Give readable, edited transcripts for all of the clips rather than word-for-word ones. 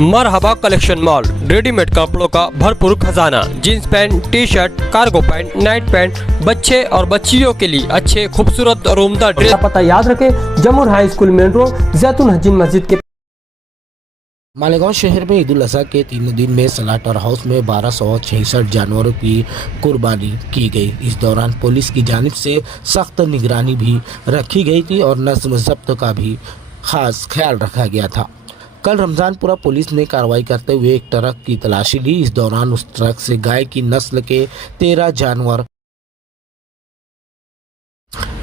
मरहबा collection mall, readymade कपड़ों का भरपूर खजाना। Jeans pant, T shirt, cargo pant, night pant, बच्चे और बच्चियों के लिए अच्छे खूबसूरत और उम्दा ड्रेस। पता याद रखें, जमुर हाई स्कूल मेन रोड, जैतून हजीन मस्जिद के। मालेगांव शहर में ईद उल अजहा के तीनों दिन में स्लाटर हाउस में 1266 जानवरों की कुर्बानी की गई। इस दौरान पुलिस की जानिब से सख्त निगरानी भी रखी गई थी और नज्म ज़ब्त का भी खास ख्याल रखा गया था। कल रमज़ानपुरा पुलिस ने कार्रवाई करते हुए एक ट्रक की तलाशी ली। इस दौरान उस ट्रक से गाय की नस्ल के 13 जानवर।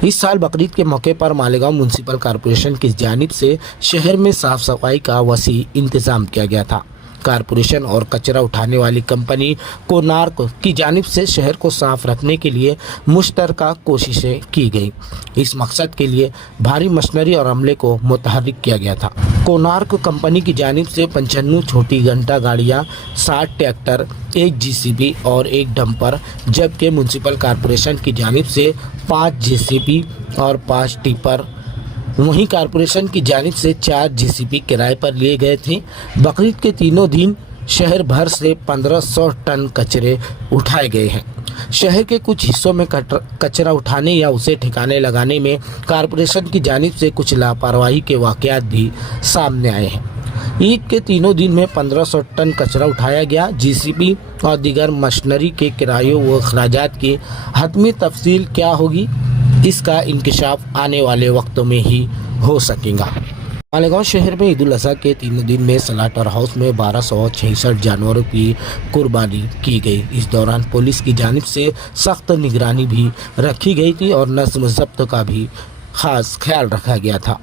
इस साल बकरीद के मौके पर मालेगांव म्युनिसिपल कॉरपोरेशन की जानिब से शहर में साफ सफाई का वसी इंतजाम किया गया था। कॉरपोरेशन और कचरा उठाने वाली कंपनी कोनार्क की जानिब से शहर को साफ रखने के लिए मुश्तरका कोशिशें की गई। इस मकसद के लिए भारी मशीनरी और अमले को मुतहर्रिक किया गया था। कोनार्क कंपनी की जानिब से 55 छोटी घंटा गाड़ियां, 60 ट्रैक्टर, 1 जीसीबी और 1 डंपर, जबकि म्युनिसिपल कॉरपोरेशन की जानिब से 5 जीसीबी और 5 टिपर, वहीं कॉरपोरेशन की जानिब से 4 जीसीबी किराए पर लिए गए थे। बकरीद के तीनों दिन शहर भर से 1500 टन कचरे उठाए गए हैं। शहर के कुछ हिस्सों में कचरा उठाने या उसे ठिकाने लगाने में कॉरपोरेशन की जानिब से कुछ लापरवाही के वाक़यात भी सामने आए हैं। ईद के तीनों दिन में 1500 टन कचरा उठाया गया। जीसीबी और दीगर मशीनरी के किरायों व अखराजात की हतमी तफसील क्या होगी, इसका इंकशाफ आने वाले वक्तों में ही हो सकेगा। मालेगांव शहर में ईद उल अजहा के तीनों दिन में स्लाटर हाउस में 1266 जानवरों की कुर्बानी की गई। इस दौरान पुलिस की जानिब से सख्त निगरानी भी रखी गई थी और नज्म ज़ब्त का भी खास ख्याल रखा गया था।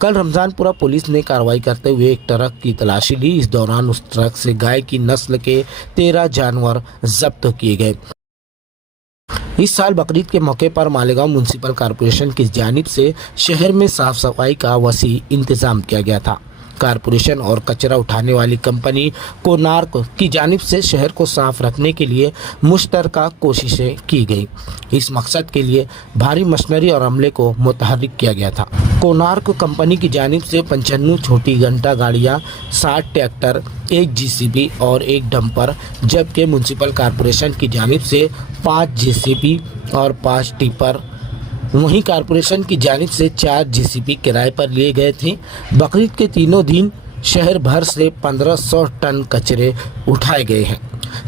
कल रमज़ानपुरा पुलिस ने कार्रवाई करते हुए एक ट्रक की तलाशी ली। इस दौरान उस ट्रक से गाय की नस्ल के 13 जानवर जब्त किए गए। इस साल बकरीद के मौके पर मालेगांव म्युनिसिपल कॉरपोरेशन की जानिब से शहर में साफ सफाई का वसी इंतजाम किया गया था। कॉरपोरेशन और कचरा उठाने वाली कंपनी कोनार्क की जानिब से शहर को साफ रखने के लिए मुश्तरका कोशिशें की गई। इस मकसद के लिए भारी मशीनरी और अमले को मुतहर्रिक किया गया था। कोनार्क कंपनी की जानिब से 55 छोटी घंटा गाड़ियां, 60 ट्रैक्टर, 1 जीसीबी और 1 डंपर, जबकि म्युनिसिपल कॉरपोरेशन की जानिब से 5 जीसीबी और 5 टिपर, वहीं कॉरपोरेशन की जानिब से 4 जीसीबी किराए पर लिए गए थे। बकरीद के तीनों दिन शहर भर से 1500 टन कचरे उठाए गए हैं।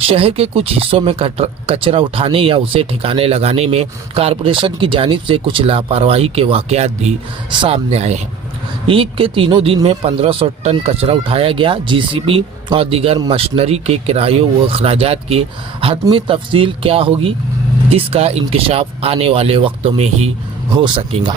शहर के कुछ हिस्सों में कचरा उठाने या उसे ठिकाने लगाने में कॉरपोरेशन की जानिब से कुछ लापरवाही के वाक़यात भी सामने आए हैं। ईद के तीनों दिन में 1500 टन कचरा उठाया गया। जीसीबी और दीगर मशीनरी के किरायों व अखराजात की हतमी तफसील क्या होगी, इसका इंकशाफ आने वाले वक्तों में ही हो सकेगा।